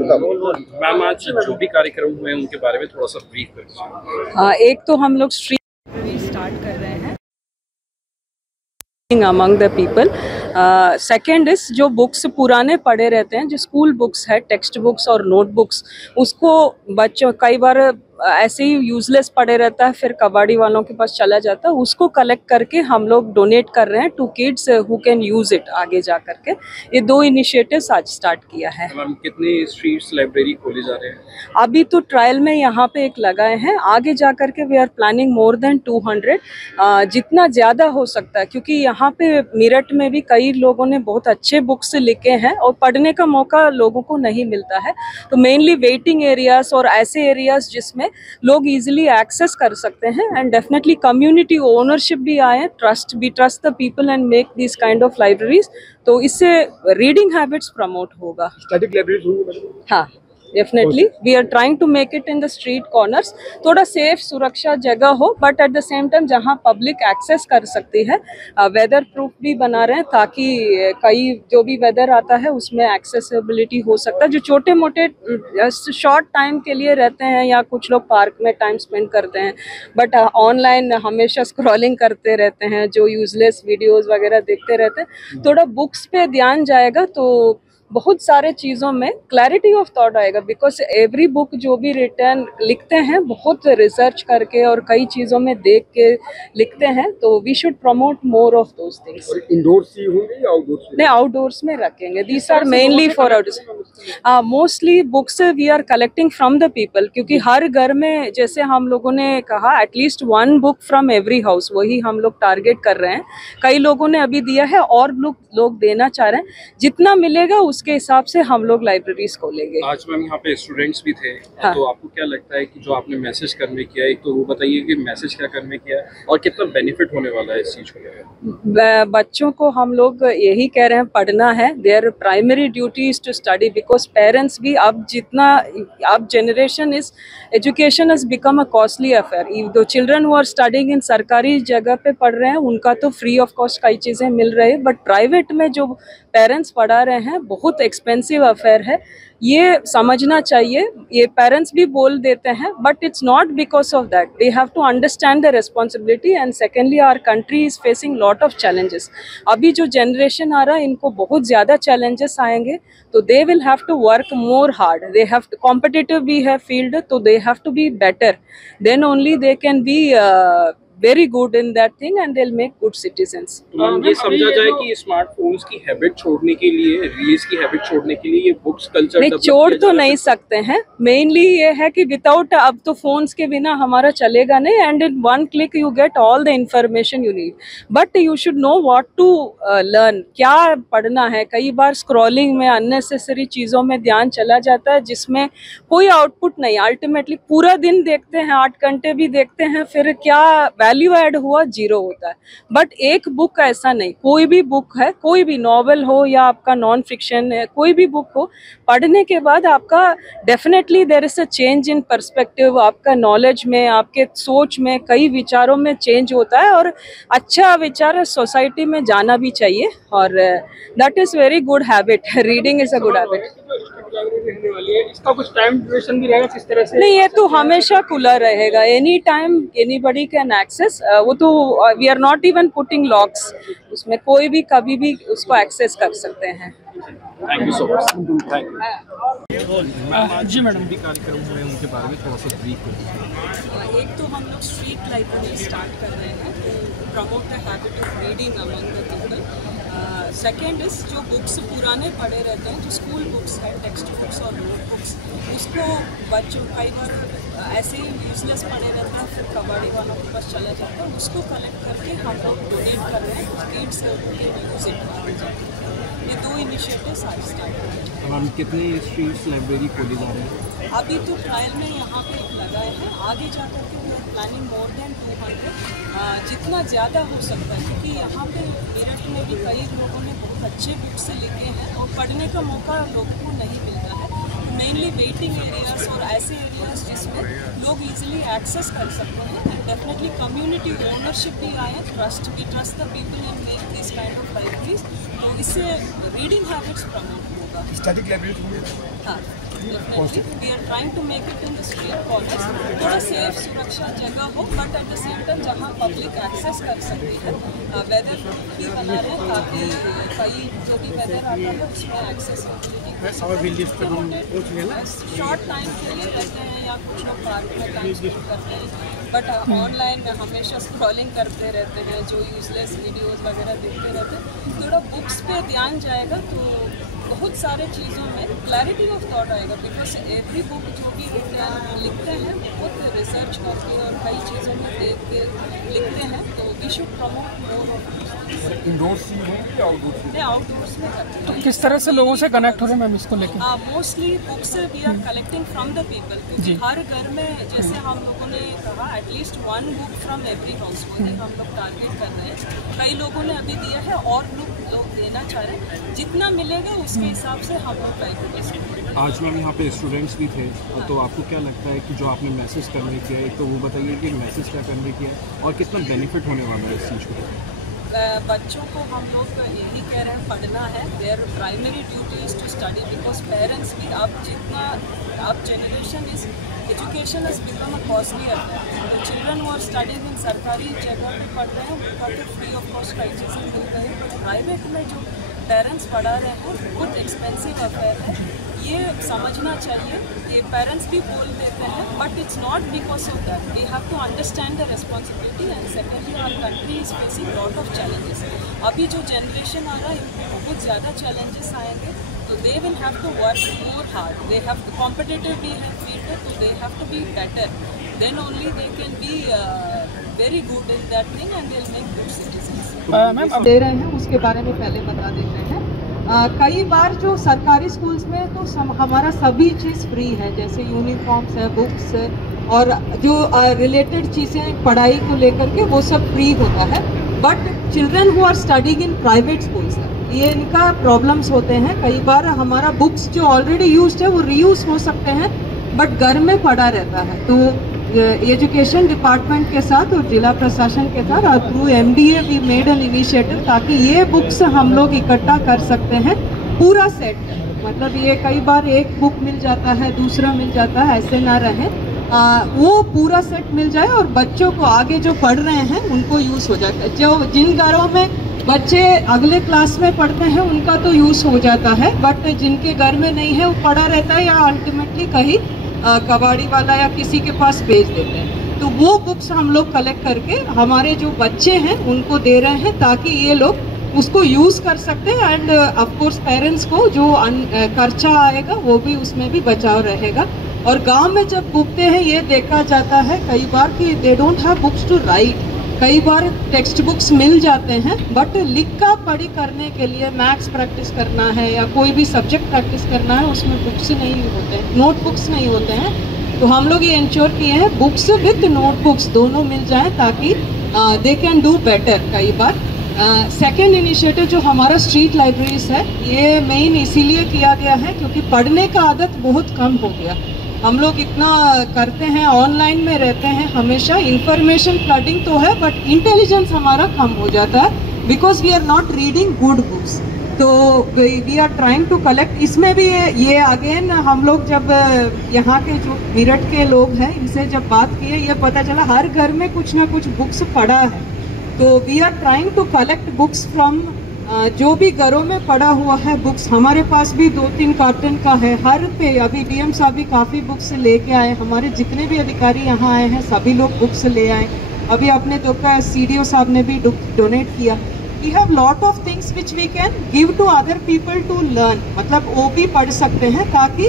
Ma'am, आज जो भी कार्यक्रम हुए उनके बारे में थोड़ा सा ब्रीफ करिए। एक तो हम लोग स्ट्रीट स्टार्ट कर रहे हैं among the people. Second is जो बुक्स पुराने पड़े रहते हैं, जो स्कूल बुक्स है, टेक्स्ट बुक्स और नोट बुक्स, उसको बच्चों कई बार ऐसे ही यूजलेस पड़े रहता है, फिर कबाड़ी वालों के पास चला जाता है, उसको कलेक्ट करके हम लोग डोनेट कर रहे हैं to kids who can use it आगे जा करके। ये 2 इनिशिएटिव्स आज स्टार्ट किया है। मैम, कितनी स्ट्रीट्स लाइब्रेरी खोले जा रहे हैं? अभी तो ट्रायल में यहाँ पे एक लगाए हैं, आगे जा करके we are planning more than 200, जितना ज़्यादा हो सकता है, क्योंकि यहाँ पे मेरठ में भी कई लोगों ने बहुत अच्छे बुक्स लिखे हैं और पढ़ने का मौका लोगों को नहीं मिलता है। तो मेनली वेटिंग एरियाज और ऐसे एरियाज जिसमें लोग इजीली एक्सेस कर सकते हैं, एंड डेफिनेटली कम्युनिटी ओनरशिप भी आए, we trust the people and make this kind of libraries. तो इससे रीडिंग हैबिट्स प्रमोट होगा। स्टैटिक लाइब्रेरीज होंगी? हाँ, definitely we are trying to make it in the street corners, थोड़ा सेफ सुरक्षा जगह हो, but at the same time जहाँ पब्लिक एक्सेस कर सकती है। वेदर प्रूफ भी बना रहे हैं ताकि कई जो भी वेदर आता है उसमें एक्सेसिबिलिटी हो सकता है। जो छोटे मोटे शॉर्ट टाइम के लिए रहते हैं या कुछ लोग पार्क में टाइम स्पेंड करते हैं, बट ऑनलाइन हमेशा स्क्रॉलिंग करते रहते हैं, जो यूजलेस वीडियोज़ वगैरह देखते रहते हैं, थोड़ा बुक्स पे ध्यान जाएगा तो बहुत सारे चीज़ों में क्लैरिटी ऑफ थॉट आएगा। बिकॉज एवरी बुक जो भी रिटर्न लिखते हैं बहुत रिसर्च करके और कई चीज़ों में देख के लिखते हैं, तो we should promote more of those things. Indoors ही होंगे या आउटडोर्स? नहीं, आउटडोर्स में रखेंगे। These are mainly for outdoors. Mostly books we are collecting from the people, क्योंकि हर घर में, जैसे हम लोगों ने कहा, at least 1 book from every house, वही हम लोग टारगेट कर रहे हैं। कई लोगों ने अभी दिया है और लोग देना चाह रहे हैं। जितना मिलेगा उसके हिसाब से हम लोग लाइब्रेरीज खोलेंगे। आज मैम यहाँ पे स्टूडेंट्स भी थे। हाँ। तो आपको क्या लगता है कि जो आपने मैसेज कन्वे किया है, तो वो बताइए कि मैसेज क्या कन्वे किया है और कितना बेनिफिट होने वाला है इस चीज़ को लेकर? बच्चों को हम लोग यही कह रहे हैं, पढ़ना है। Their primary duty is to study, because parents भी अब generation is education has become a costly affair. दो children who are studying in सरकारी जगह पे पढ़ रहे हैं, उनका तो फ्री ऑफ कॉस्ट कई चीज़ें मिल रही है, बट प्राइवेट में जो पेरेंट्स पढ़ा रहे हैं बहुत एक्सपेंसिव अफेयर है। ये समझना चाहिए। ये पेरेंट्स भी बोल देते हैं, but it's not because of that. They have to understand the responsibility, and secondly our country is facing lot of challenges. अभी जो जनरेशन आ रहा है, इनको बहुत ज़्यादा चैलेंजेस आएंगे, तो they will have to work more hard. They have to, competitive भी है फील्ड, तो they have to be better, then only they can be very good in that thing and they'll make good citizens। तो ma'am, ये समझा जाए कि smartphones की habit छोड़ने के लिए, रील्स की हैबिट छोड़ने के लिए ये बुक्स कल्चर नहीं, छोड़ तो नहीं सकते हैं। मेनली ये है कि विदाउट, अब तो फोन्स के बिना हमारा चलेगा नहीं, and in 1 click you get all the information you need, but you should know what to learn, क्या पढ़ना है। कई बार स्क्रॉलिंग में, अननेसेसरी चीज़ों में ध्यान चला जाता है, जिसमें कोई आउटपुट नहीं। अल्टीमेटली पूरा दिन देखते हैं, 8 घंटे भी देखते हैं, फिर क्या वैल्यू ऐड हुआ? 0 होता है। बट एक बुक ऐसा नहीं, कोई भी बुक है, कोई भी नॉवेल हो या आपका नॉन फिक्शन है, कोई भी बुक हो, पढ़ने के बाद आपका definitely there is a change in perspective. आपका नॉलेज में, आपके सोच में, कई विचारों में चेंज होता है, और अच्छा विचार सोसाइटी में जाना भी चाहिए, और that is very good habit. Reading is a good habit. इसका कुछ टाइम ड्यूरेशन भी रहेगा किस तरह से? नहीं, ये तो हमेशा खुला रहेगा, any time anybody can access. वो तो we are not even putting locks, उसमें कोई भी कभी भी उसको एक्सेस कर सकते हैं। Thank you so much. Thank you ji madam. भी कार्यक्रम हुए उनके बारे में थोड़ा सा ब्रीफ करिए। एक तो हम लोग स्ट्रीट लाइब्रेरी स्टार्ट कर रहे हैं to promote the habit of reading among the people. Second is जो बुक्स पुराने पड़े रहते हैं, जो स्कूल बुक्स है, टेक्स्ट बुक्स और नोट बुक्स, उसको बच्चों कई बार ऐसे ही यूजलेस पड़े रहता है, फिर कबाड़ी वालों के पास चला जाता है, उसको कलेक्ट करके हम लोग डोनेट कर रहे हैं किड्स यूज इट। ये 2 इनिशिएटिव्स आज स्टार्ट कर रहे हैं। मैम, कितनी स्ट्रीट्स लाइब्रेरी खोली जा रही है? अभी तो ट्रायल में यहाँ पे लगाए हैं, आगे जाकर के we are planning more than 200, जितना ज़्यादा हो सकता है, क्योंकि यहाँ पे मेरठ में भी कई लोगों ने बहुत अच्छे बुक्स लिखे हैं और पढ़ने का मौका लोगों को नहीं मिलता है। मेनली वेटिंग एरियाज और ऐसे एरियाज जिसमें लोग इजीली एक्सेस कर सकते हैं, एंड डेफिनेटली कम्युनिटी ओनरशिप भी आए, we trust the people and make this kind of libraries. तो इससे रीडिंग हैबिट्स प्रमोट होगा। स्टैटिक लाइब्रेरीज होंगे? हाँ। Definitely, we are trying to make it in the street corners. थोड़ा सेफ सुरक्षा जगह हो, but at the same time जहाँ पब्लिक एक्सेस कर सकती है, वेदर भी बना रहे ताकि कई जो भी वेदर आता है उसमें एक्सेसिबिलिटी शॉर्ट टाइम के लिए रहते हैं या कुछ लोग पार्क में टाइम स्पेंड करते हैं, बट ऑनलाइन में हमेशा स्क्रॉलिंग करते रहते हैं, जो यूजलेस वीडियोस वगैरह देखते रहते हैं। थोड़ा बुक्स पे ध्यान जाएगा तो बहुत सारे चीज़ों में क्लैरिटी ऑफ थॉट आएगा, बिकॉज एवरी बुक जो भी लिखते हैं बहुत रिसर्च करके और कई चीज़ों में देख के लिखते हैं, तो we should promote more of indoors outdoors में करते हैं। तो किस तरह से लोगों से कनेक्ट हो रहे हैं मैम इसको लेकर? Mostly books we are collecting from the people, क्योंकि हर घर में जैसे हम लोगों ने कहा at least 1 book from every house को हम लोग टारगेट कर रहे हैं। कई लोगों ने अभी दिया है और लोग देना चाह रहे हैं, जितना मिलेगा उसके हिसाब से हम लोग ट्राई करेंगे। आज मैम यहाँ पे स्टूडेंट्स भी थे, तो आपको क्या लगता है कि जो आपने मैसेज कन्वे किया है, तो वो बताइए कि मैसेज क्या कन्वे किया है और कितना बेनिफिट होने वाला है इस चीज़ को? बच्चों को हम लोग यही कह रहे हैं पढ़ना है, their primary duty is to study, because parents भी अब generation is education is become a costly affair. The children वो आर स्टडीज इन सरकारी जगह पे पढ़ रहे हैं, उनका तो फ्री ऑफ कॉस्ट एजुकेशन मिल रही है, बट प्राइवेट में जो पेरेंट्स पढ़ा रहे हैं बहुत एक्सपेंसिव अफेयर है, ये समझना चाहिए। ये पेरेंट्स भी बोल देते हैं, but it's not because of that, we have to understand the responsibility and secondly our country is facing lot of challenges. अभी जो जनरेशन आ रहा है इनको बहुत ज़्यादा चैलेंजेस आएंगे, तो they will have to work more hard, they have to competitive भी है फील्ड, तो they have to be better, then only they can be very good in that thing and they will make good citizens. Ma'am अब दे रहे हैं उसके बारे में पहले बता देते हैं। कई बार जो सरकारी स्कूल्स में तो हमारा सभी चीज़ फ्री है, जैसे यूनिफॉर्म्स है, बुक्स है, और जो रिलेटेड चीज़ें पढ़ाई को लेकर के वो सब फ्री होता है। But children who are studying in private schools, ये इनका प्रॉब्लम्स होते हैं। कई बार हमारा बुक्स जो ऑलरेडी यूज्ड है वो रीयूज हो सकते हैं, बट घर में पड़ा रहता है। तो एजुकेशन डिपार्टमेंट के साथ और जिला प्रशासन के साथ through MDA we made an initiative, ताकि ये बुक्स हम लोग इकट्ठा कर सकते हैं पूरा सेट। मतलब ये कई बार एक बुक मिल जाता है, दूसरा मिल जाता है, ऐसे ना रहे, वो पूरा सेट मिल जाए और बच्चों को आगे जो पढ़ रहे हैं उनको यूज़ हो जाए। जो जिन घरों में बच्चे अगले क्लास में पढ़ते हैं उनका तो यूज़ हो जाता है, बट जिनके घर में नहीं है वो पढ़ा रहता है या अल्टीमेटली कहीं कबाड़ी वाला या किसी के पास भेज देते हैं। तो वो बुक्स हम लोग कलेक्ट करके हमारे जो बच्चे हैं उनको दे रहे हैं, ताकि ये लोग उसको यूज़ कर सकते हैं। एंड ऑफ कोर्स पेरेंट्स को जो खर्चा आएगा वो भी उसमें भी बचाव रहेगा। और गांव में जब घूमते हैं ये देखा जाता है कई बार कि they don't have books to write. कई बार टेक्स्ट बुक्स मिल जाते हैं, बट लिखा पढ़ी करने के लिए मैथ्स प्रैक्टिस करना है या कोई भी सब्जेक्ट प्रैक्टिस करना है, उसमें बुक्स नहीं होते हैं, नोटबुक्स नहीं होते हैं। तो हम लोग ये इंश्योर किए हैं बुक्स विद नोटबुक्स दोनों मिल जाएं, ताकि दे कैन डू बेटर। कई बार सेकेंड इनिशिएटिव जो हमारा स्ट्रीट लाइब्रेरीज है, ये मेन इसीलिए किया गया है क्योंकि पढ़ने का आदत बहुत कम हो गया। हम लोग इतना करते हैं, ऑनलाइन में रहते हैं, हमेशा इंफॉर्मेशन फ्लडिंग तो है, बट इंटेलिजेंस हमारा कम हो जाता है, because we are not reading good books. तो we are trying to collect. इसमें भी ये अगेन हम लोग जब यहाँ के जो मेरठ के लोग हैं इनसे जब बात किए, ये पता चला हर घर में कुछ ना कुछ बुक्स पड़ा है। तो we are trying to collect books from जो भी घरों में पड़ा हुआ है बुक्स। हमारे पास भी 2-3 कार्टन का है हर पे। अभी DM साहब भी काफ़ी बुक्स लेके आए, हमारे जितने भी अधिकारी यहाँ आए हैं सभी लोग बुक्स ले आए। अभी अपने तो का CDO साहब ने भी डोनेट किया। We have lot of things which we can give to other people to learn, मतलब वो भी पढ़ सकते हैं ताकि